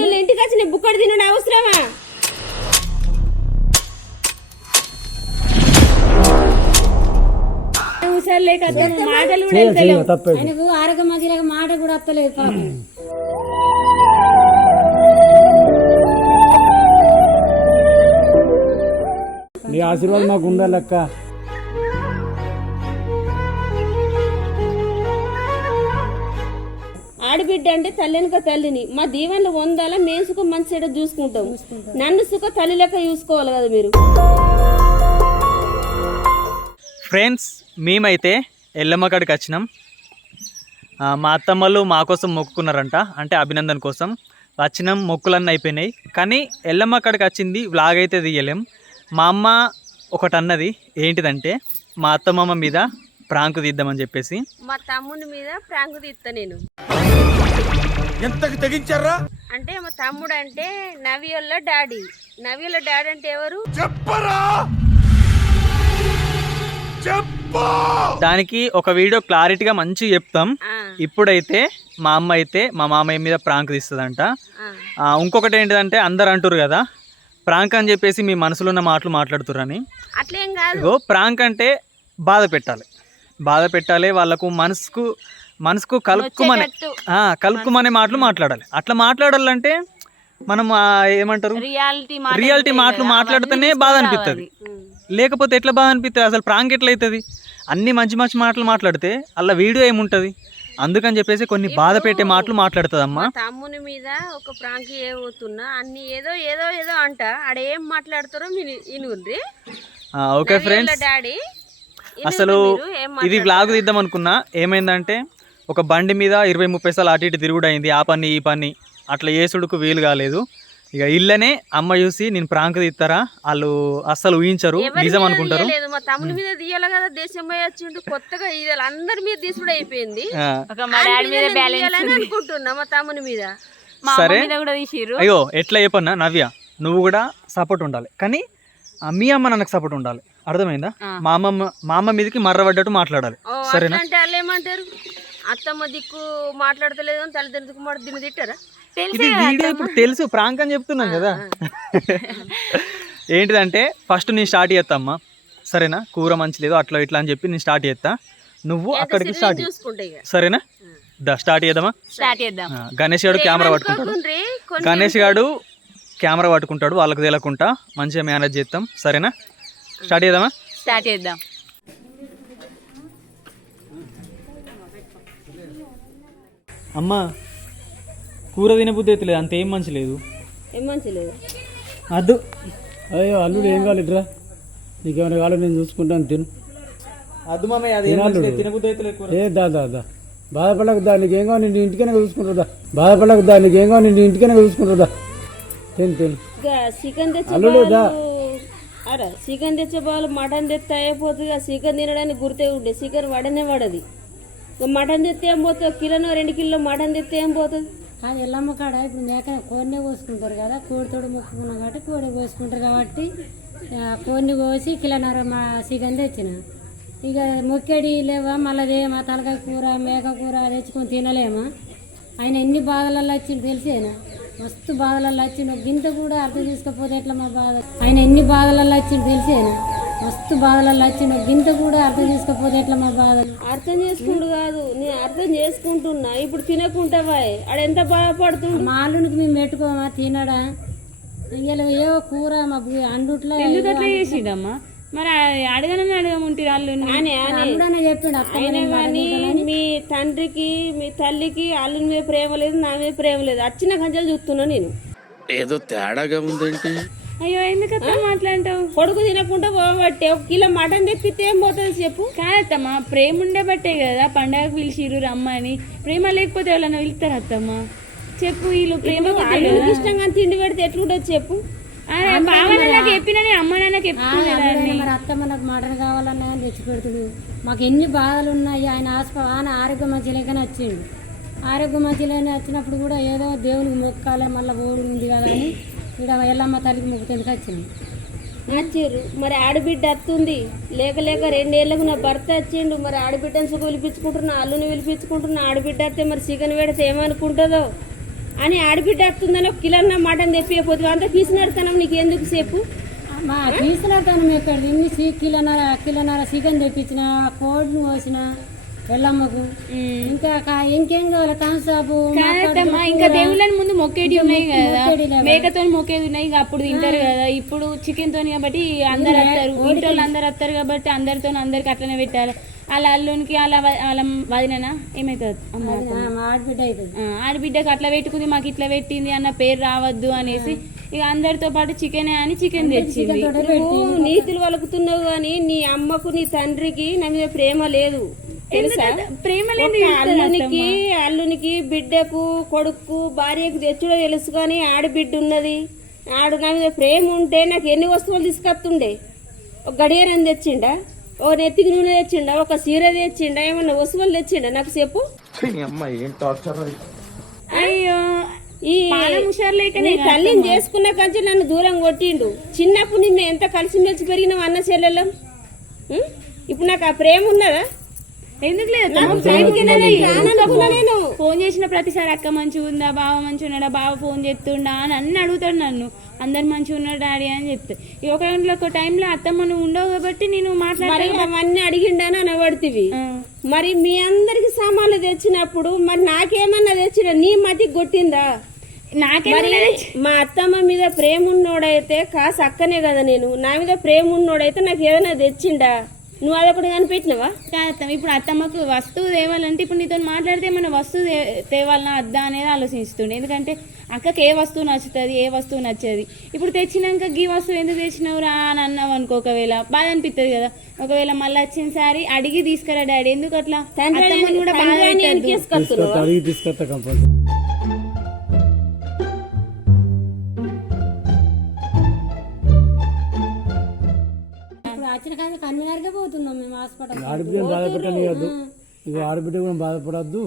వాళ్ళ ఇంటికి వచ్చి నీ బుక్కడు తినడం అవసరమా? సర్లే కదా మాటలు కూడా వెళ్తలేవు. ఆయనకు ఆరోగ్య మాట కూడా వస్తలేదు పాపం. నీ ఆశీర్వాదం మాకు ఉందా లెక్క? ఆడబిడ్డ అంటే తల్లినక తల్లిని. మా దీవెనలు వందాల మేము సుఖం మంచి చెడు చూసుకుంటాం. నన్ను సుఖ తల్లి లెక్క చూసుకోవాలి కదా మీరు. ఫ్రెండ్స్ మేమైతే ఎల్లమ్మ కాడికి వచ్చినాం మా అత్తమ్మలు మా కోసం మొక్కుకున్నారంట అంటే అభినందన్ కోసం. వచ్చినాం మొక్కులన్నీ అయిపోయినాయి. కానీ ఎల్లమ్మ కాడికి వచ్చింది వ్లాగ్ అయితే తీయలేం. మా అమ్మ ఒకటి అన్నది ఏంటిదంటే మా అత్తమ్మ మీద ప్రాంకు తీద్దామని చెప్పేసి. మా తమ్ముని మీద ప్రాంకు తీస్తా నేను. ఎంతకు తెగించారా? అంటే మా తమ్ముడు అంటే నవియోళ్ళ డాడీ. నవియోళ్ళ డాడీ అంటే ఎవరు? చెప్పరా? చెప్పు! దానికి ఒక వీడియో క్లారిటీగా మంచిగా చెప్తాం. ఆ, ఇప్పుడైతే మా అమ్మ అయితే మా మామయ్య మీద ప్రాంక్ తీస్తుందంట. ఆ. ఆ, ఇంకొకటి ఏంటిదంటే అందరు అంటారు కదా ప్రాంక్ అని చెప్పేసి మీ మనసులో ఉన్న మాటలు మాట్లాడుతుర్రని. అట్లేం కాదు. ఇగో ప్రాంక్ అంటే బాధ పెట్టాలి. బాధ పెట్టాలి వాళ్ళకు మనసుకు మనసుకు కలుపుకుమనే ఆ, కలుపుకుమనే మాటలు మాట్లాడాలి. అట్లా మాట్లాడాలంటే మనం ఆ, ఏమంటారు? రియాలిటీ మాటలు మాట్లాడితేనే బాధ అనిపిస్తుంది లేకపోతే ఎట్లా బాధ అనిపిస్తుంది అసలు ప్రాంక్ ఎట్లా అవుతుంది అన్ని మంచి మంచి మాటలు మాట్లాడితే అలా వీడియో ఏముంటుంది? అందుకని చెప్పేసి కొన్ని బాధ పెట్టే మాటలు మాట్లాడుతుంది అమ్మ తమ్ముని మీద ఒక ప్రాంక్ ఏమవుతున్నా అన్ని ఏదో ఏదో ఏదో అంట. ఆడ ఏం మాట్లాడతారో మీరు ఓకే ఫ్రెండ్స్. డాడీ? అసలు ఇది వ్లాగ్ తీద్దాం అనుకున్నా. ఏమైందంటే ఒక బండి మీద ఇరవై ముప్పై సార్లు అటు ఇటు తిరుగుడు అయింది ఆ పని ఈ పని. అట్లా చేసుడుకు వీలు కాలేదు. ఇక ఇల్లనే అమ్మ చూసి నేను ప్రాంక్ తీస్తారా వాళ్ళు అస్సలు ఊహించరు. నిజం అనుకుంటారు. లేదు మా తమ్ముని మీద తీయాలి కదా దేశం వచ్చిండు కొత్తగా ఇది అందరి మీద తీసుడు అయిపోయింది. అనుకుంటున్నా మా తమ్ముని మీద. సరే. అయ్యో ఎట్లా చెప్పన్నా? నవ్య నువ్వు కూడా సపోర్ట్ ఉండాలి. కానీ మీ అమ్మ నాకు సపోర్ట్ ఉండాలి. అర్థమైందా? మా అమ్మమ్మ మా అమ్మ మీదకి మర్రబడ్డట్టు మాట్లాడాలి. సరేనా? అంటే వాళ్ళు ఏమంటారు? అత్తమ్మ దిక్కు మాట్లాడతలేదు అని తల్లిదండ్రులకు మాట దీన్ని తిట్టారా? ఇది వీడియో ఇప్పుడు తెలుసు ప్రాంక్ అని చెప్తున్నాం కదా. ఏంటిదంటే ఫస్ట్ నేను స్టార్ట్ చేస్తామ్మా సరేనా? కూర మంచి లేదు అట్లా ఇట్లా అని చెప్పి నేను స్టార్ట్ చేస్తా నువ్వు అక్కడికి స్టార్ట్ సరేనా? దా స్టార్ట్ చేద్దామా? స్టార్ట్ చేద్దాం. గణేష్ గారు కెమెరా పట్టుకుంటాడు. గణేష్ గారు కెమెరా పట్టుకుంటాడు వాళ్ళకి తెలియకుండా. మంచిగా మేనేజ్ చేస్తాం సరేనా? స్టార్ట్ చేద్దామా? స్టార్ట్ చేద్దాం. అమ్మ కూర తినబుద్ధి అయితే లేదు అంత ఏం మంచి లేదు. ఏం మంచి లేదు. అద్దు. అయ్యో అల్లుడు ఏం కావాలి ఇట్రా నీకేమైనా కావాలి నేను చూసుకుంటాను తిను. అద్దు మామయ్య అది ఏం మంచి లేదు తినబుద్ధి అయితే లేదు కూర. ఏ దా దా దా. బాధపడకు దా నీకేం కావాలి నీ ఇంటికైనా చూసుకుంటుందా బాధపడకు దా నీకేం కావాలి నీ ఇంటికైనా చూసుకుంటుందా తిను తిను. ఇక చికెన్ తెచ్చే. వాళ్ళు అరే చికెన్ తెచ్చే వాళ్ళు మటన్ తెస్తే అయిపోతుంది చికెన్ తినడానికి గుర్తే ఉండే చికెన్ వడనే పడది ఇక మటన్ తెస్తే ఏం పోతుంది? కిలోనో రెండు కిలో మటన్ తెస్తే ఏం పోతుంది? అది ఎల్లమ్మ కాడ ఇప్పుడు మేక కోడినే కోసుకుంటారు కదా కోడితోడు మొక్కుకున్నాం కాబట్టి కోడి కోసుకుంటారు కాబట్టి ఆ, కోడిని కోసి కిలోన్నర మా చికెన్ తెచ్చిన. ఇక మొక్కేడి లేవా మళ్ళీ మా తలకాయ కూర మేక కూర తెచ్చుకొని తినలేమా? ఆయన ఎన్ని బాధలలో వచ్చింది తెలిసేనా? మస్తు బాధలలో వచ్చిండు. గింత కూడా అర్థం చేసుకోకపోతే ఎట్లా మా బాధ? ఆయన ఎన్ని బాధలలో వచ్చిండు తెలిసేనా? మస్తు బాధలలో వచ్చిండు. గింత కూడా అర్థం చేసుకోకపోతే ఎట్లా మా బాధ? అర్థం చేసుకుంటు కాదు. నేను అర్థం చేసుకుంటున్నా. ఇప్పుడు తినకుంటావా ఆడ ఎంత బాధపడుతుండు? మా అల్లునికి మేము పెట్టుకోమా? తినడా? ఇలా ఏవో కూర మా అండుట్లో. చేసిండమ్మా? మరి అడగనని అడగముంటే వాళ్ళు చెప్పిండు అత్త కానీ మీ తండ్రికి మీ తల్లికి అల్లుని మీద ప్రేమ లేదు నా మీద ప్రేమ లేదు. వచ్చిన గంజలు చూస్తున్నా నేను. ఏదో తేడాగా ఉందేంటి? అయ్యో ఎందుకు అట్లా మాట్లాంటావు కొడుకు తినకుండా పోబట్టే. ఒక కిలో మటన్ తెప్పితే ఏం పోతుంది చెప్పు. కాదత్తమ్మా ప్రేమ ఉండే బట్టే కదా పండగకు పిలిచిరు రమ్మని. ప్రేమ లేకపోతే ఎవరన్నా పిలుస్తారు అత్తమ్మ? చెప్పు వీళ్ళు ప్రేమ ఇష్టంగా తిండి పెడితే ఎట్లుంటుంది చెప్పు. బావ నాకు చెప్పిన నేను అమ్మ నాన్నకి చెప్పుకునేదాన్ని మరి అత్త మనకు మటన్ కావాలన్నా అని తెచ్చి పెడుతుడు. మాకు ఎన్ని బాధలు ఉన్నాయి ఆయన ఆస్ప ఆయన ఆరోగ్యం మంచి లేకనే వచ్చిండు. ఆరోగ్యం మంచి లేని వచ్చినప్పుడు కూడా ఏదో దేవునికి మొక్కాలి మళ్ళీ ఓడి ఉంది కదా అని ఇక్కడ ఎల్లమ్మ తల్లికి మొక్కుతుంది వచ్చింది. నచ్చారు మరి ఆడబిడ్డ అత్తుంది. లేక లేక రెండేళ్ళకు నా భర్త వచ్చిండు. మరి ఆడబిడ్డను సుఖ పిలిపించుకుంటున్నా అల్లుని పిలిపించుకుంటున్నా ఆడబిడ్డ అత్తే మరి చికెన్ పెడితే ఏమనుకుంటుందో? అని ఆడబిడ్డ వస్తుందని ఒక కిలన్న మటన్ తెప్పిపోతుంది అంత పీసినడుతనం నీకు ఎందుకు సేపు మా తీసుకున్నాను ఇక్కడ తిని సీ కిలోన్నర కిలోన్నర చికెన్ తెప్పించిన కోడిని కోసిన ఇంకా ఇంకేం కావాలి? కాదమ్మా ఇంకా దేవుళ్ళని ముందు మొక్కేటి ఉన్నాయి కదా? మేకతో మొక్కేది ఉన్నాయి అప్పుడు తింటారు కదా. ఇప్పుడు చికెన్ తోని కాబట్టి అందరు వస్తారు ఇంట్లో వాళ్ళు అందరు వస్తారు కాబట్టి అందరితో అందరికి అట్లనే పెట్టాలి. వాళ్ళ అల్లునికి వాళ్ళ వ- వాళ్ళ వదిననా? ఏమవుతుంది ఆడబిడ్డకి అట్లా పెట్టుకుంది మాకు ఇట్లా పెట్టింది అన్న పేరు రావద్దు అనేసి ఇక అందరితో పాటు చికెనే అని చికెన్ తెచ్చింది. నువ్వు నీతులు వలుకుతున్నావు కానీ నీ అమ్మకు నీ తండ్రికి నా మీద ప్రేమ లేదు. తెలుసా? ప్రేమ అల్లునికి అల్లునికి బిడ్డకు కొడుకు భార్యకు తెచ్చుడో తెలుసు కానీ ఆడబిడ్డ ఉన్నది. ఆడు నా మీద ప్రేమ ఉంటే నాకు ఎన్ని వస్తువులు తీసుకొస్తుండే? ఒక గడియారం తెచ్చిండా? ఓ నెత్తికి నూనె తెచ్చిండా? ఒక చీర తెచ్చిండా? ఏమన్నా వస్తువులు తెచ్చిండా? నాకు చెప్పు. అయ్యో ఈ తల్లిని చేసుకున్న కంచి నన్ను దూరం కొట్టిండు. చిన్నప్పుడు నిన్ను ఎంత కలిసిమెలిసి పెరిగినావు అన్న చెల్లెలం? ఇప్పుడు నాకు ఆ ప్రేమ ఉన్నదా? ఎందుకు లేదు? ఫోన్ చేసిన ప్రతిసారి అక్క మంచిగా ఉందా? బావ మంచిగా ఉన్నాడా? బావ ఫోన్ చేస్తుండా అని అన్ని అడుగుతాడు నన్ను. అందరు మంచిగా ఉన్నారు డాడీ అని చెప్తే. ఈ ఒక ఇంట్లో ఒక టైంలో అత్తమ్మ నువ్వు ఉండవు కాబట్టి నేను మాట్లాడే అవన్నీ అడిగిండని అనబడితివి. మరి మీ అందరికి సామాన్లు తెచ్చినప్పుడు మరి నాకేమన్నా తెచ్చిన నీ మతి కొట్టిందా? నాకే మరి మా అత్తమ్మ మీద ప్రేమ ఉన్నోడైతే కాస్త అక్కనే కదా నేను. నా మీద ప్రేమ ఉన్నోడైతే నాకు ఏదైనా తెచ్చిండా? నువ్వు అదొకటి కనిపెట్టినవా? కాదత్తమ్మ ఇప్పుడు అత్తమ్మకు వస్తువు తేవాలంటే ఇప్పుడు నీతో మాట్లాడితే మన వస్తువు తే- తేవాలనా అద్దా అనేది ఆలోచిస్తుండే. ఎందుకంటే అక్కకి ఏ వస్తువు నచ్చుతుంది ఏ వస్తువు నచ్చది. ఇప్పుడు తెచ్చినాక గీ వస్తువు ఎందుకు తెచ్చినావురా అని అన్నావు అనుకో ఒకవేళ బాధ అనిపిస్తుంది కదా. ఒకవేళ మళ్ళీ వచ్చిన సారి అడిగి తీసుకురా డాడీ ఎందుకు అట్లా? కూడా బాధ కన్వీనర్గా పోతున్నాం మేము హాస్పిటల్. ఆడబిడ్డ బాధపెట్టనియద్దు ఇక ఆడబిడ్డ కూడా బాధపడద్దు.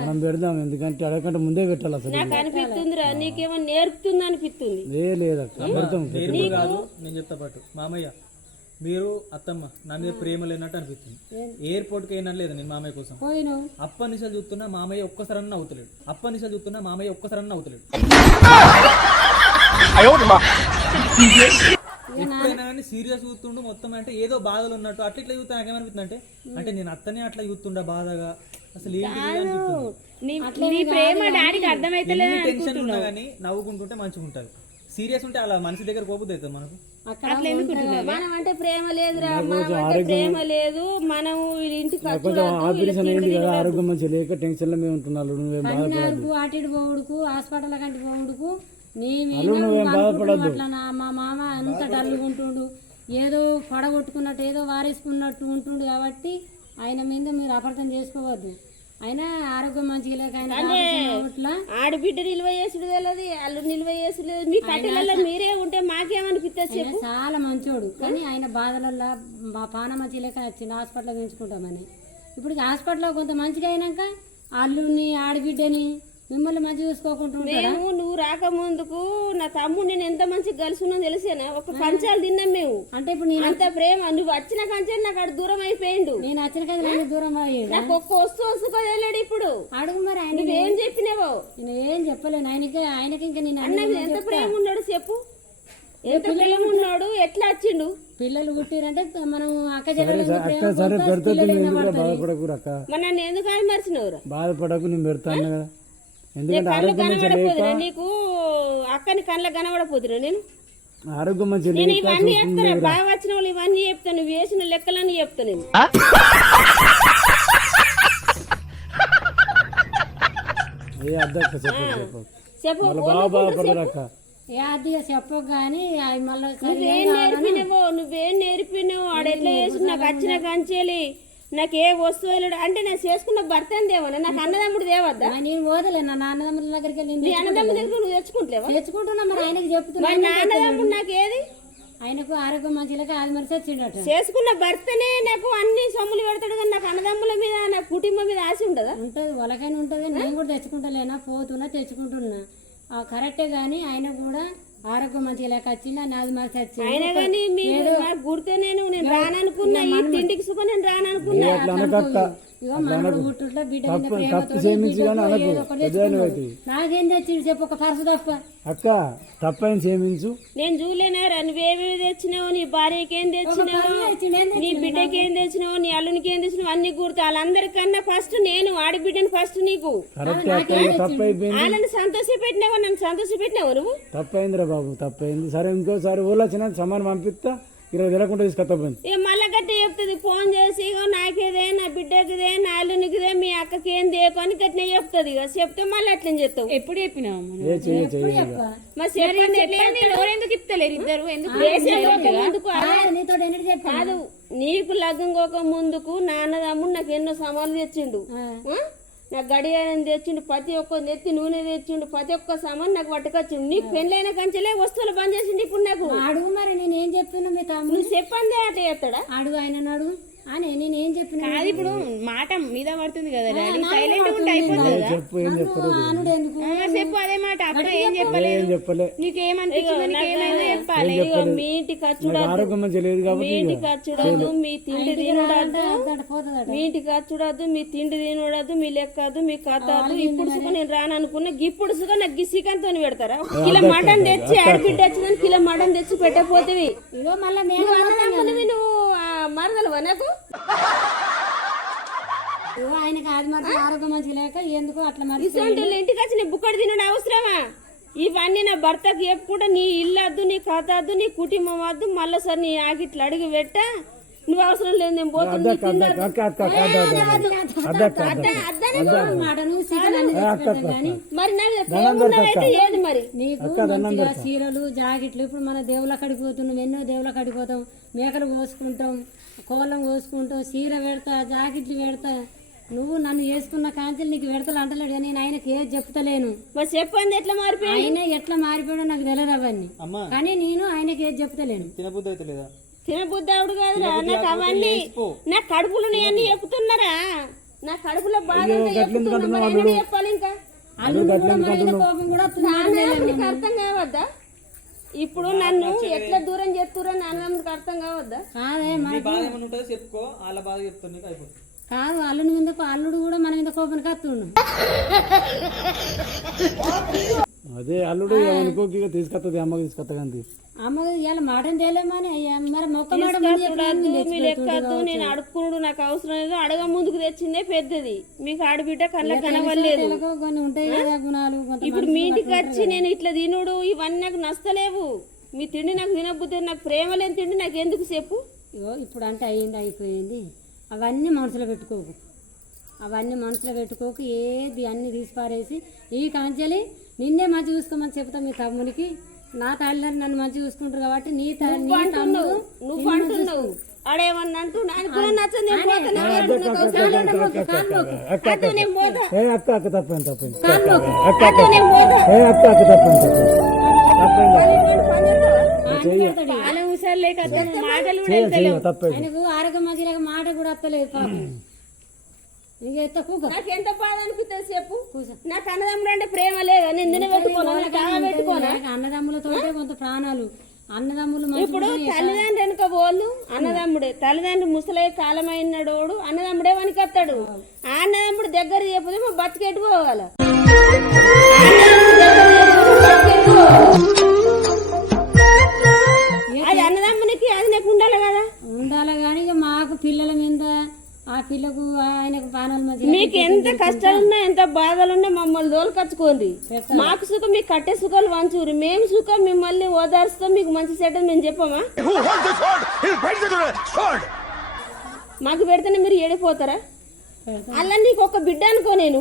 మనం పెడదాం ఎందుకంటే అడగకంటే ముందే పెట్టాలి అసలు నాకు అనిపిస్తుందిరా నీకేమో నేర్పుతుంది అనిపిస్తుంది? ఏ? లేదక్క పెడతాం నేర్పు కాదు నేను చెప్తా పాటు. మామయ్య మీరు అత్తమ్మ నా మీద ప్రేమ లేనట్టు అనిపిస్తుంది. ఎయిర్పోర్ట్కి అయినా లేదు నేను మామయ్య కోసం. అప్ప నిశలు చూస్తున్నా మామయ్య ఒక్కసారన్నా అవుతలేడు. అప్ప నిశలు చూస్తున్నా మామయ్య ఒక్కసారన్నా అవుతలేడు. ఎప్పుడైనా కానీ సీరియస్ చూస్తుండు మొత్తం అంటే ఏదో బాధలు ఉన్నట్టు. అట్లా ఇట్లా చూస్తే నాకేమనిపిస్తుంది అంటే అంటే నేను అత్తనే అట్లా చూస్తుండా బాధగా. అసలు ఏంటి అనిపిస్తుంది? నీ నీ ప్రేమ డాడీకి అర్థమైతలేదు ఎన్ని టెన్షన్ ఉన్నా కానీ నవ్వుకుంటుంటే మంచిగా ఉంటుంది సీరియస్ ఉంటే అలా మనిషి దగ్గర కోపం అవుతుంది మనకు? అక్కడ మనం అంటే ప్రేమ లేదురా మనం అంటే ప్రేమ లేదు మనం వీళ్ళ ఇంటికి కొంచెం ఆపరేషన్ అయింది కదా ఆరోగ్యం మంచిగా లేక టెన్షన్లో మేము ఉంటున్నాను నువ్వేం బాధపడద్దు. కన్వీనర్కు అటు ఇటు పోవుడుకు హాస్పిటల్ కంటి పోవుడుకు అట్లా నా మా మామ అంత డల్గా ఉంటుండు ఏదో పడగొట్టుకున్నట్టు ఏదో వారేసుకున్నట్టు ఉంటుండు కాబట్టి ఆయన మీద మీరు అపార్థం చేసుకోవద్దు. అయినా ఆరోగ్యం మంచిగా లేక ఆడబిడ్డ నిల్వ చేసుడు తెలియదు అల్లు నిల్వ చేసుడు మీ కట్టెలలో మీరే ఉంటే మాకేమనిపిస్తుంది ఆయన చాలా మంచోడు. కానీ ఆయన బాధలల్లో మా పాన మంచి లేక వచ్చింది హాస్పిటల్లో పెంచుకుంటామని. ఇప్పుడు హాస్పిటల్లో కొంత మంచిగా అయినాక అల్లుని ఆడబిడ్డని మిమ్మల్ని మంచి చూసుకోకుండా మేము నువ్వు రాకముందుకు నా తమ్ముడు నేను ఎంత మంచిగా కలిసి ఉన్నావు తెలిసేనా? ఒక కంచాలు తిన్నాం మేము. అంటే ఇప్పుడు నేను అంత ప్రేమ. నువ్వు వచ్చిన కంచాలు నాకు అక్కడ దూరం అయిపోయిండు. నేను వచ్చిన కదా దూరం అయ్యాడు? నాకు ఒక్క వస్తువు వస్తుకోలేడు ఇప్పుడు. అడుగు మరి ఆయన నువ్వేం చెప్పినావో? నేను ఏం చెప్పలేను. ఆయనకి ఆయనకి ఇంకా నేను అన్న ఎంత ప్రేమ ఉన్నాడు చెప్పు. ఎంత ప్రేమ ఉన్నాడు ఎట్లా వచ్చిండు? పిల్లలు పుట్టిరంటే మనం అక్క బాధపడకు బాధపడకు నేను పెడతాను కదా. ఎందుకంటే కళ్ళు ఆరోగ్యం మంచిగా లేక కనబడపోతున్నా నీకు అక్కని కళ్ళ కనబడపోతున్నా నేను? ఆరోగ్యం మంచిగా నేను ఇవన్నీ చెప్తాను బాగా వచ్చిన వాళ్ళు ఇవన్నీ చెప్తాను నువ్వు వేసిన లెక్కలన్నీ చెప్తా నేను. ఏ అద్దక్క చెప్పు చెప్పు. బాగా కానీ అవి మళ్ళీ నువ్వేం నేర్పినవో నువ్వేం నేర్పినావో ఆడెట్లా చేసి నాకు వచ్చిన కంచేలి? నాకు ఏ వస్తువు అంటే నేను చేసుకున్న భర్త దేవనా నాకు అన్నదమ్ముడు దేవద్దా? నేను పోదలే నా నాన్నదమ్ముల దగ్గరికి వెళ్ళి నీ అన్నదమ్ముడు దగ్గర నువ్వు తెచ్చుకుంటలేవా? తెచ్చుకుంటున్నా మరి ఆయనకి చెప్తున్నా. నా అన్నదమ్ముడు నాకు ఏది ఆయనకు ఆరోగ్యం మంచిగా అది మరి చచ్చిండట చేసుకున్న భర్తనే నాకు అన్ని సొమ్ములు పెడతాడు కానీ నాకు అన్నదమ్ముల మీద నా కుటుంబం మీద ఆశ ఉండదా? ఉంటుంది వాళ్ళకైనా ఉంటుంది నేను కూడా తెచ్చుకుంటలేనా? పోతున్నా తెచ్చుకుంటున్నా. కరెక్టే కానీ ఆయన కూడా ఆరోగ్యం మంచిగా లేక వచ్చింది నాది మరి చచ్చింది. అయినా కానీ మీరు నాకు గుర్తే నేను నేను రాననుకున్నా. ఈ తిండికి సుఖం నేను రాననుకున్నా. ఇగో మనవడు పుట్టుట్లో బిడ్డ మీద ప్రేమతో నాకేం తెచ్చిండు చెప్పు ఒక పరసు తప్ప. అక్క తప్పని క్షమించు. నేను చూడలేనారా నువ్వేమేమి తెచ్చినావు నీ భార్యకి ఏం తెచ్చినావు నీ బిడ్డకి ఏం తెచ్చినావు నీ అల్లునికి ఏం తెచ్చినావు అన్ని గుర్తు. వాళ్ళందరికన్నా ఫస్ట్ నేను ఆడబిడ్డని ఫస్ట్ నీకు. వాళ్ళని సంతోష పెట్టినావా నన్ను సంతోష పెట్టినావు నువ్వు? తప్పైందిరా బాబు తప్పైంది. సరే ఇంకోసారి ఊళ్ళో వచ్చిన సమానం పంపిస్తా. ఇరవై తెలకుండా తీసుకొస్తాపోయింది ఇక మళ్ళా గట్టి చెప్తుంది ఫోన్ చేసి ఇగో నాకేదే నా బిడ్డకిదే నా అల్లునికిదే మీ అక్కకి ఏం దేకో అని గట్టినే చెప్తుంది ఇక. చెప్తే మళ్ళీ అట్లనే చెప్తావు ఎప్పుడు చెప్పినావు అమ్మ? ఏ చెయ్యి చెయ్యి ఇక. మరి చెప్పండి ఎట్లా చెప్పండి, ఎవరెందుకు ఇస్తలేరు ఇద్దరు? ఎందుకు చేసేది ముందుకు అదే నీతో ఎన్నటి చెప్పాను కాదు నీకు లగ్గంకోక ముందుకు నాన్నదమ్ముడు నాకు ఎన్నో సామాన్లు తెచ్చిండు. ఆ? నాకు గడియారం తెచ్చిండు ప్రతి ఒక్క నెత్తి నూనె తెచ్చిండు ప్రతి ఒక్క సామాన్ నాకు పట్టుకొచ్చిండు. నీకు పెళ్ళైన కంచెలే వస్తువులు బంద్ చేసిండు ఇప్పుడు నాకు. అడుగు మరి నేను ఏం చెప్తున్నా మీ తమ్ముడు? నువ్వు చెప్పందే అట్లా చేస్తాడా అడుగు ఆయన అడుగు. అని నేను ఏం చెప్పిన అది ఇప్పుడు మాట మీద పడుతుంది కదా డాడీ. సైలెంట్ ఉంటే అయిపోతుంది కదా. చెప్పు ఏం చెప్పలేదు. ఆనుడు ఎందుకు? ఆ, చెప్పు అదే మాట. అక్క ఏం చెప్పలేదు. ఏం చెప్పలే. నీకేమనిపించింది? నీకేమైనా చెప్పాలి. ఇగో మీ ఇంటికి ఆరోగ్యం లేదు మీ కాబట్టి ఇంటికి వచ్చుడదు మీ తిండి తినడద్దు పోతుందట. మీ ఇంటికి వచ్చుడద్దు మీ తిండి తినడద్దు మీ లెక్కదు మీ కథదు ఇప్పుడు సుఖం నేను రాననుకున్నా ఇప్పుడు సుఖం నాకు గిసికంతో పెడతారా? ఒక కిలో మటన్ తెచ్చి ఆడబిడ్డ వచ్చిందని కిలో మటన్ తెచ్చి పెట్టకపోతేవి ఇగో మళ్ళీ మేము నువ్వు. మరదలు వనకు ఆయనకి అది మాత్రం ఆరోగ్యం మంచి లేక ఎందుకు అట్లా మరి ఇసంటి ఇంటికి వచ్చి నేను బుక్కడు తినడం అవసరమా? ఇవన్నీ నా భర్తకు ఎప్పుడు నీ ఇల్లు వద్దు నీ కథ వద్దు నీ కుటుంబం వద్దు మళ్ళీసారి నీ ఆకిట్లు అడిగి పెట్ట? నువ్వు అవసరం లేదు నేను పోతుంది మరి మరి? నీకు చీరలు జాకెట్లు ఇప్పుడు మన దేవుళ్ళ కడిగిపోతున్నాం ఎన్నో దేవుళ్ళ కడిగిపోతాం మేకలు కోసుకుంటాం కోళ్ళం కోసుకుంటాం చీర పెడతా జాకెట్లు పెడతా. నువ్వు నన్ను వేసుకున్న కాంచెలు నీకు పెడతలు అంటలేడు కానీ నేను ఆయనకి ఏది చెప్తలేను. చెప్పండి ఎట్లా మారిపోయి ఆయన ఎట్లా మారిపోయాడో నాకు తెలియదు అవన్నీ. అమ్మా. కానీ నేను ఆయనకి ఏది చెప్తలేను. తినబుద్ధి అయితే లేదా? తినబుద్ధావుడు కాదురా. నాకు అవన్నీ నా కడుపులో అన్ని చెప్తున్నారా నా కడుపులో బాధ ఆయననే చెప్పాలి ఇంకా? అర్థం కావద్దా? ఇప్పుడు నన్ను ఎట్లా దూరం చేస్తురా నాన్నకి అర్థం కావద్దా? కాదే మన బాధ ఏమైనా ఉంటుందో చెప్పుకో వాళ్ళ బాధ చెప్తాను నీకు అయిపోతుంది కాదు అల్లుని మీద అల్లుడు కూడా మన మీద కోపానికి వస్తుండు అదే అల్లుడు అనుకోకి ఇక తీసుకొస్తుంది అమ్మకి తీసుకొస్తా కానీ అమ్మ ఇవాళ మాటని తేలేమని మరి మొక్క లెక్కద్దు నేను అడుక్కునుడు నాకు అవసరం లేదు. అడగ ముందుకు తెచ్చిందే పెద్దది. మీకు ఆడబిడ్డ కళ్ళ కనవలేదు ఇప్పుడు మీ ఇంటికి వచ్చి నేను ఇట్లా తినుడు ఇవన్నీ నాకు నచ్చలేవు. మీ తిండి నాకు తినబుద్ధి నాకు ప్రేమ లేని తిండి నాకు ఎందుకు చెప్పు? ఇగో ఇప్పుడు అంటే అయ్యింది అయిపోయింది. అవన్నీ మనసులో పెట్టుకోకు. అవన్నీ మనసులో పెట్టుకోకు. ఏది అన్ని తీసి పారేసి ఈ కాంచెలి నిన్నే మంచి చూసుకోమని చెప్తా మీ తమ్మునికి. నా తల్లిదండ్రులు నన్ను మంచిగా చూసుకుంటారు కాబట్టి నీ తల్లి నువ్వు అంటున్నావు మాటలు మాట కూడా అత్తలేదు ఇక ఎత్త కూక నాకు ఎంత బాధ అనిపిస్తుంది చెప్పు. నాకు అన్నదమ్ముడు అంటే ప్రేమ లేదా? నేను ఆమె పెట్టుకోనా? అన్నదమ్ములతో కొంత ప్రాణాలు. అన్నదమ్ములు ఇప్పుడు తల్లిదండ్రి వెనుక పోలు అన్నదమ్ముడే. తల్లిదండ్రి ముసలయ్య కాలమైనడోడు అన్నదమ్ముడే వనికత్తాడు ఆ అన్నదమ్ముడు దగ్గర చెప్పదే మా బతికెట్టు పోవాల. అది అన్నదమ్మునికి అది నాకు ఉండాలి కదా. ఉండాలి కానీ మాకు పిల్లల మీద ఆ పిల్లకు ఆయనకు ప్రాణాలు మంచిగా మీకు ఎంత కష్టాలున్నా ఎంత బాధలున్నా మమ్మల్ని దోలుకచ్చుకోండి. మాకు సుఖం మీకు కట్టే సుఖాలు వంచూరు మేము సుఖం మిమ్మల్ని ఓదార్స్తాం మీకు మంచి చెడ్డ మేము చెప్పమా? మాకు పెడితేనే మీరు ఏడిపోతారా? అలా నీకు ఒక బిడ్డ అనుకో నేను.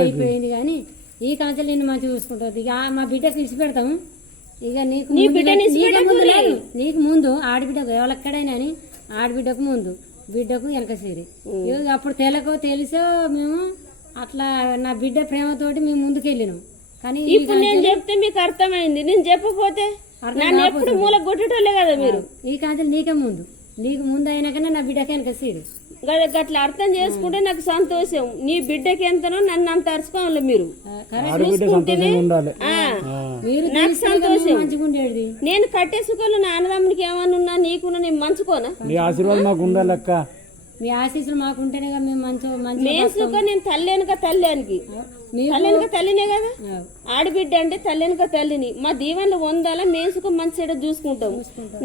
అయిపోయింది కానీ ఈ కాంచెలు నిన్ను మంచిగా చూసుకుంటుంది. ఇక మా బిడ్డకు ఇచ్చి పెడతాం ఇక నీకు నీ ముందు బిడ్డని నీకు ముందు ఆడబిడ్డకు ఎవరెక్కడైనా అని ఆడబిడ్డకు ముందు బిడ్డకు వెనక సీరి. అప్పుడు తెలకో తెలుసో మేము అట్లా నా బిడ్డ ప్రేమతోటి మేము ముందుకు వెళ్ళినాం కానీ ఇప్పుడు నేను చెప్తే మీకు అర్థమైంది. నేను చెప్పకపోతే నన్ను ఎప్పుడు మూల కొట్టేటోళ్ళే కదా మీరు? ఈ కాంచెలు నీకే ముందు. నీకు ముందు అయినాకనే నా బిడ్డకి వెనక సీరి. గట్లా అర్థం చేసుకుంటే నాకు సంతోషం. నీ బిడ్డకి ఎంతనో నన్ను అంత అరుచుకోవాలి మీరు. నాకు సంతోషం. నేను కట్టేసుకోవాలి నా అన్నదమ్మునికి ఏమన్నా నీకున్నా నేను మంచుకోనా? నీ ఆశీర్వాదం అక్క. మీ ఆశీస్సులు మాకుంటేనే కదా మేము మంచిగా మంచిగా మేసుక నేను తల్లేనుక తల్లానికి మీకు తల్లేనుక తల్లినే కదా? ఆడబిడ్డ అంటే తల్లినక తల్లిని. మా దీవెనలు వందాల మేము సుఖం మంచి చెడు చూసుకుంటాం.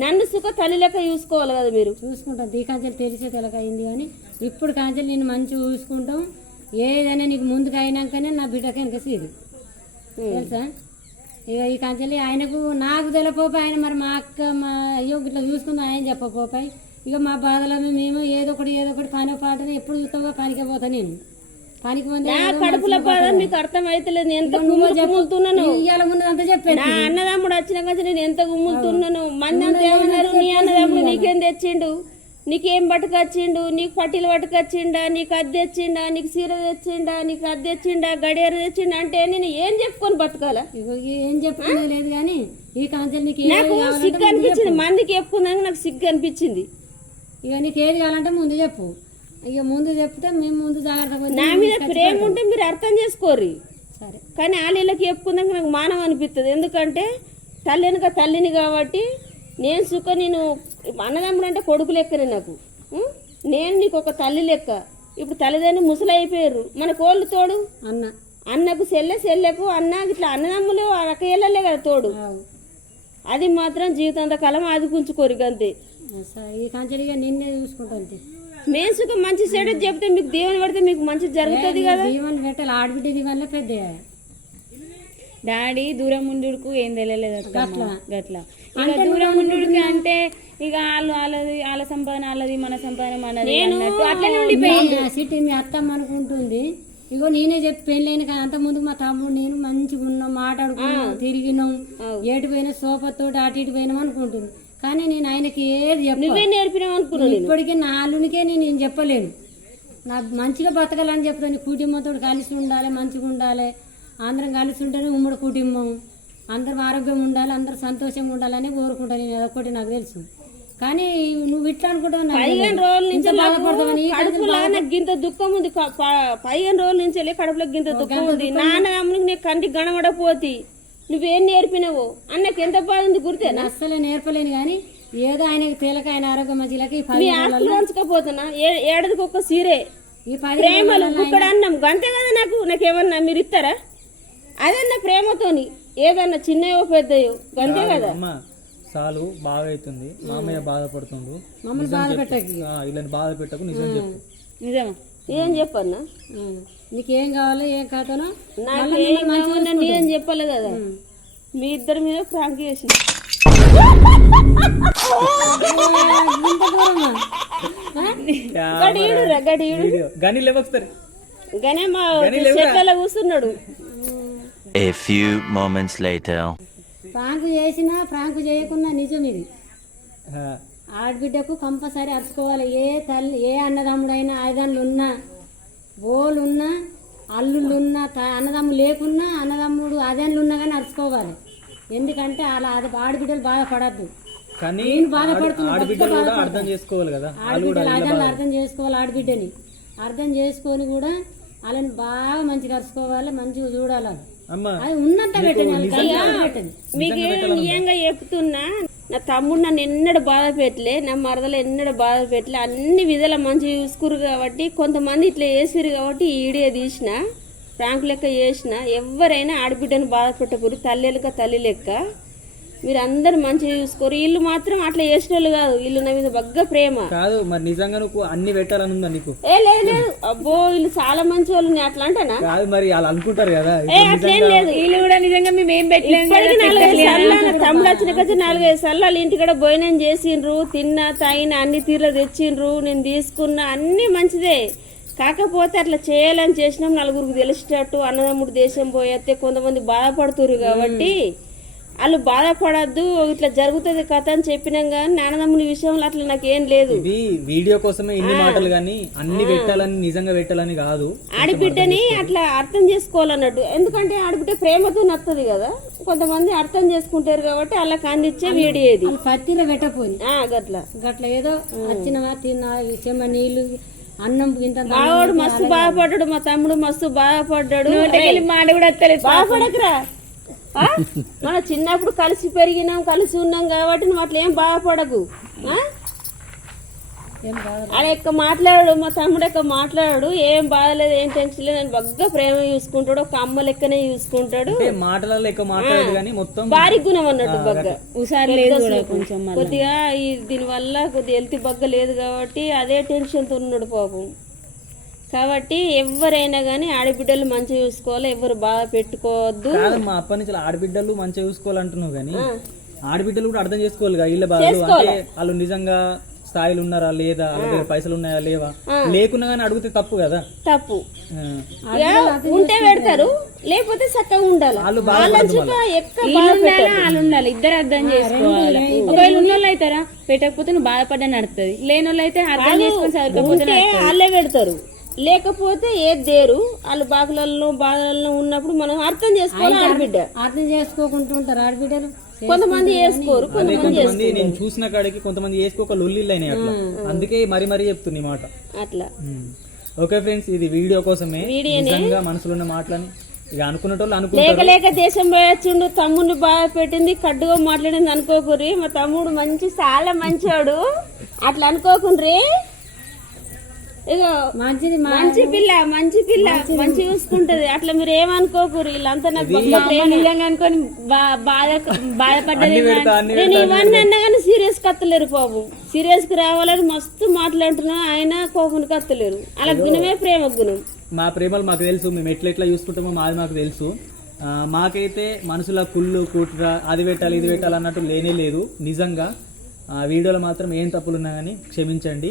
నన్ను సుఖ తల్లి లెక్క చూసుకోవాలి కదా మీరు? చూసుకుంటాం. దీకాంచెలు తెలిసే తెలకైంది కానీ ఇప్పుడు కాంచెలు నేను మంచిగా చూసుకుంటాం. ఏదైనా నీకు ముందుకు అయినాకనే నా బిడ్డకి వెనక సీదు తెలుసా? ఇక ఈ కాంచెలు ఆయనకు నాకు తెలపోపాయి ఆయన మరి మా అక్క మా అయ్యో ఇట్లా చూసుకుందాం ఆయన చెప్పపోపాయి ఇక మా బాధలో మేము ఏదో ఒకటి ఏదో ఒకటి పని పాటని ఎప్పుడు చూస్తావో పనికే పోతా నేను. పనికి నా కడుపుల బాధ మీకు అర్థం అవుతలేదు నేను ఎంత గుమ్ములు గుమ్ములుతున్నాను ఇవాళ ఉన్నదంతా చెప్పాను నా అన్నదమ్ముడు వచ్చిన నేను ఎంత గుమ్ములుతున్నాను మంది అంతా ఏమన్నారు? నీ అన్నదమ్ముడు నీకేం తెచ్చిండు? నీకేం పట్టుకొచ్చిండు? నీకు పట్టీలు పట్టుకొచ్చిండా? నీకు అద్దె తెచ్చిండా? నీకు చీర తెచ్చిండా? నీకు అద్దె తెచ్చిండా? గడియార తెచ్చిండా? అంటే నేను ఏం చెప్పుకొని బతకాలా? ఏం చెప్పుకునేది లేదు కానీ ఈ కాంచెలు నీకు నాకు సిగ్గు అనిపించింది. మందికి చెప్పుకున్నాక నాకు సిగ్గు అనిపించింది. ఇక నీకు ఏది కావాలంటే ముందు చెప్పు. ఇక ముందు చెప్తే మేము ముందు జాగ్రత్త పోతే నా మీద ప్రేమ ఉంటే మీరు అర్థం చేసుకోర్రి. సరే. కానీ వాళ్ళకి చెప్పుకున్నాక నాకు మానం అనిపిస్తుంది ఎందుకంటే తల్లి వెనుక తల్లిని కాబట్టి నేను సుఖ నేను అన్నదమ్ముడు అంటే కొడుకు లెక్కనే నాకు? నేను నీకు ఒక తల్లి లెక్క. ఇప్పుడు తల్లిదండ్రులు ముసలి అయిపోయారు మన కోళ్ళు తోడు? అన్న. అన్నకు సెల్లె సెల్లెకు అన్న ఇట్లా అన్నదమ్ములు అక్కయ్యలే కదా తోడు. అది మాత్రం జీవితాంత కాలం ఆదుకుంచుకోరు అంతే ఈ కాంచెలిగా నిన్నే చూసుకుంటా అంతే. మేము సుఖం మంచి చెడు చెప్తే మీకు దీవెన పడితే మీకు మంచి జరుగుతుంది కదా? దీవెన పెట్టాలి ఆడబిడ్డ దీవెనలే పెద్ద డాడీ దూరం ఉండుడుకు ఏం తెలియలేదు అత్తమ్మ. గట్లా. గట్లా. ఇక దూరం ఉండుడికి అంటే ఇక వాళ్ళు వాళ్ళది వాళ్ళ సంపాదన వాళ్ళది మన సంపాదన మనది అట్లనే ఉండిపోయింది. సిటీ మీ అత్తమ్మ అనుకుంటుంది. ఇగో నేనే చెప్పి పెళ్ళైన కానీ అంత ముందు మా తమ్ముడు నేను మంచిగా ఉన్నాం మాట్లాడుకున్నాం తిరిగినాం. ఏటు పోయినా సోపతోటి అటు ఇటు పోయినాం అనుకుంటుంది. కానీ నేను ఆయనకి ఏది చెప్పను నేర్పినావు అనుకున్నాను ఇప్పటికీ నా అల్లునికే నేను చెప్పలేను. నా మంచిగా బతకాలని చెప్తాను. కుటుంబంతో కలిసి ఉండాలి మంచిగా ఉండాలి. అందరం కలిసి ఉంటేనే ఉమ్మడి కుటుంబం. అందరం ఆరోగ్యం ఉండాలి అందరం సంతోషంగా ఉండాలని కోరుకుంటాను. నేను అదొకటి నాకు తెలుసు. కానీ నువ్వు ఇట్లా అనుకుంటావు నాకు నాకు గింత దుఃఖం ఉంది. పదిహేను రోజుల నుంచి కడుపులో గింత దుఃఖం ఉంది. నాన్న అమ్మకి నేను కంటికి గణపడపోతి నువ్వేం నేర్పినావు? అన్నకి ఎంత బాధ ఉంది గుర్తేనా అస్సలే నేర్పలేను కానీ ఏదో ఆయనకి తేలక ఆయన ఆరోగ్యం మంచిలకి ఈ మీ ఆస్తులు పంచకపోతున్నా ఏ- ఏడాదికి ఒక్క సీరే. ఈ పది ప్రేమలు ఇక్కడ అన్నం. అంతే కదా నాకు? నాకేమన్నా మీరు ఇస్తారా? అదన్నా ప్రేమతోని. ఏదన్నా చిన్నయో పెద్దయో? అంతే కదా? అమ్మ. చాలు బాగా అవుతుంది మామయ్య బాధపడుతుండు. మమ్మల్ని బాధ పెట్టకి ఇలా బాధ పెట్టకు నిజం చెప్పు. నిజమా? ఏం చెప్పన్నా? నీకేం కావాలో ఏం కాదనో నాకు ఏం కావాలన్నా నేనేం చెప్పాలి కదా. మీ ఇద్దరి మీద ప్రాంక్ చేసి. గని లేవొస్తారు గనే మా చెట్లలో కూర్చున్నాడు. A few moments later. Prank చేసినా ఫ్రాంక్ చేయకున్నా నిజం ఇది. ఆడబిడ్డకు కంపల్సరీ అరుచుకోవాలి. ఏ తల్లి ఏ అన్నదమ్ముడైనా ఆయుధాలు ఉన్నా ఓళ్ళు ఉన్నా అల్లుళ్ళు ఉన్నా త- అన్నదమ్ములు లేకున్నా అన్నదమ్ముడు అదన్లు ఉన్నా కానీ అరుచుకోవాలి. ఎందుకంటే అలా అది ఆడబిడ్డలు బాధపడద్దు. కానీ ఆడబిడ్డలు అర్థం చేసుకోవాలి కదా. ఆడబిడ్డలు అర్థం చేసుకోవాలి ఆడబిడ్డని అర్థం చేసుకొని కూడా వాళ్ళని బాగా మంచిగా అరుచుకోవాలి మంచిగా చూడాలి అది ఉన్నంత పెట్టండి మీకు నియంగా చెప్తున్నా? నా తమ్ముడు నన్ను ఎన్నడ బాధ పెట్టలే నా మరదలు ఎన్నడ బాధ పెట్టలే అన్ని విధాల మంచిగా చూసుకురు కాబట్టి కొంతమంది ఇట్లా చేసిరు కాబట్టి ఈడియో తీసిన ప్రాంక్ లెక్క చేసిన ఎవరైనా ఆడబిడ్డను బాధ పెట్టకూరు తల్లి లెక్క తల్లి లెక్క. మీరు అందరు మంచిగా చూసుకోరు. వీళ్ళు మాత్రం అట్లా చేసిన వాళ్ళు కాదు. వీళ్ళు నా మీద బగ్గ ప్రేమ. కాదు మరి నిజంగా నువ్వు అన్ని పెట్టాలని ఉందా నీకు? ఏ లేదు లేదు. అబ్బో వీళ్ళు చాలా మంచి వాళ్ళు నేను అట్లా అంటానా కాదు మరి వాళ్ళు అనుకుంటారు కదా. ఏ అట్లేం లేదు. వీళ్ళు కూడా నిజంగా మేము ఏం పెట్టలేము ఇప్పటికి నాలుగైదు సార్లు నా తమ్ముడు వచ్చిన కదా నాలుగైదు సార్లు వాళ్ళ ఇంటికాడ భోజనం చేసిండ్రు తిన్నా తాగిన అన్ని తీర్లు తెచ్చిండ్రు నేను తీసుకున్నా అన్ని మంచిదే. కాకపోతే అట్లా చేయాలని చేసినాం నలుగురికి తెలిసేటట్టు అన్నదమ్ముడు దేశం పోయేస్తే కొంతమంది బాధపడుతురు కాబట్టి వాళ్ళు బాధపడద్దు ఇట్లా జరుగుతుంది కథ అని చెప్పినాం కానీ నాన్నదమ్ముల విషయంలో అట్లా నాకేం లేదు. ఇది వీడియో కోసమే ఇన్ని మాటలు కానీ అన్ని పెట్టాలని నిజంగా పెట్టాలని కాదు. ఆడబిడ్డని అట్లా అర్థం చేసుకోవాలన్నట్టు. ఎందుకంటే ఆడబిడ్డ ప్రేమతో నత్తది కదా. కొంతమంది అర్థం చేసుకుంటారు కాబట్టి అలా కందిచ్చే వీడియో ఇది. వాళ్ళు పత్తిలో పెట్టపోయి ఆ, గట్లా. గట్ల ఏదో వచ్చినవా తిన్నా నీళ్ళు అన్నం ఇంత మస్తు బాధపడ్డాడు మా తమ్ముడు మస్తు బాధపడ్డాడు. మాట కూడా బాధపడకురా? మన చిన్నప్పుడు కలిసి పెరిగినాం కలిసి ఉన్నాం కాబట్టి నువ్వు అట్లా ఏం బాధపడకు. ఆ? ఏం బాధ ఆడ ఎక్క మాట్లాడాడు మా తమ్ముడు ఎక్క మాట్లాడాడు ఏం బాధలేదు ఏం టెన్షన్ లేదు నేను బగ్గా ప్రేమ చూసుకుంటాడు ఒక అమ్మ లెక్కనే చూసుకుంటాడు. అంటే మాటలలో ఎక్కువ మాట్లాడదు కానీ మొత్తం భారీ గుణం అన్నట్టు బగ్గ. హుషారు లేదు కొంచెం. కొద్దిగా ఈ దీని వల్ల కొద్దిగా హెల్త్ బగ్గ లేదు కాబట్టి అదే టెన్షన్తో ఉన్నాడు పాపం. కాబట్టి ఎవరైనా కానీ ఆడబిడ్డలు మంచిగా చూసుకోవాలి ఎవరు బాధ పెట్టుకోవద్దు. కాదమ్మా అప్పటి నుంచి ఆడబిడ్డలు మంచిగా చూసుకోవాలంటున్నావు కానీ ఆడబిడ్డలు కూడా అర్థం చేసుకోవాలి ఇళ్ళ బాధలు. అంటే వాళ్ళు నిజంగా స్థాయిలు ఉన్నారా లేదా? వాళ్ళ దగ్గర పైసలు ఉన్నాయా లేవా? లేకున్నా కానీ అడిగితే తప్పు కదా. తప్పు. ఉంటే పెడతారు లేకపోతే చక్కగా ఉండాలి. వాళ్ళు వీళ్ళు ఉండాలా వాళ్ళు ఉండాలి ఇద్దరు అర్థం చేసుకోవాలి. ఒకవేళ ఉన్నోళ్ళు అవుతారా పెట్టకపోతే నువ్వు బాధపడ్డా నడుతుంది లేని వాళ్ళు అయితే అర్థం చేసుకొని చదువుకోకపోతే వాళ్ళే పెడతారు. లేకపోతే ఏది దేరు? వాళ్ళు బాకులలో బాధలలో ఉన్నప్పుడు మనం అర్థం చేసుకోవాలి ఆడబిడ్డ. అర్థం చేసుకోకుండా ఉంటారు ఆడబిడ్డలు. కొంతమంది వేసుకోరు అదే కొంతమంది నేను చూసిన కాడికి కొంతమంది వేసుకోక లొల్లిళ్ళు అయినాయి అట్లా. అందుకే మరి మరీ చెప్తుంది ఈ మాట. అట్లా. ఓకే ఫ్రెండ్స్ ఇది వీడియో కోసమే నిజంగా మనసులో ఉన్న మాటలని ఇక అనుకున్నటోళ్ళు లేక అనుకుంటారు. లేక దేశం పోయొచ్చుండు తమ్ముడిని బాగా పెట్టింది కడ్డుగా మాట్లాడింది అనుకోకుర్రి. మా తమ్ముడు మంచి చాలా మంచోడు. అట్లా అనుకోకుండ్రి మంచిది మంచి పిల్ల మంచి పిల్ల మంచి చూసుకుంటది. అట్లా మీరు ఏమనుకోకుర్రి వీళ్ళంతా నాకు అనుకొని బాధ బాధపడ్డది నేను ఇవన్నీ అన్నా కానీ సీరియస్ కత్తలేరు పాపం సీరియస్కి రావాలని మస్తు మాట్లాడుతున్నా ఆయన కోపం కత్తలేరు. అలా గుణమే ప్రేమ గుణం. మా ప్రేమలు మాకు తెలుసు మేము ఎట్లా ఎట్లా చూసుకుంటామో మాది మాకు తెలుసు. మాకైతే మనసులో కుళ్ళు కుట్ర అది పెట్టాలి ఇది పెట్టాలి అన్నట్టు లేనే లేదు నిజంగా. ఆ వీడియోలో మాత్రం ఏం తప్పులు ఉన్నా కానీ క్షమించండి.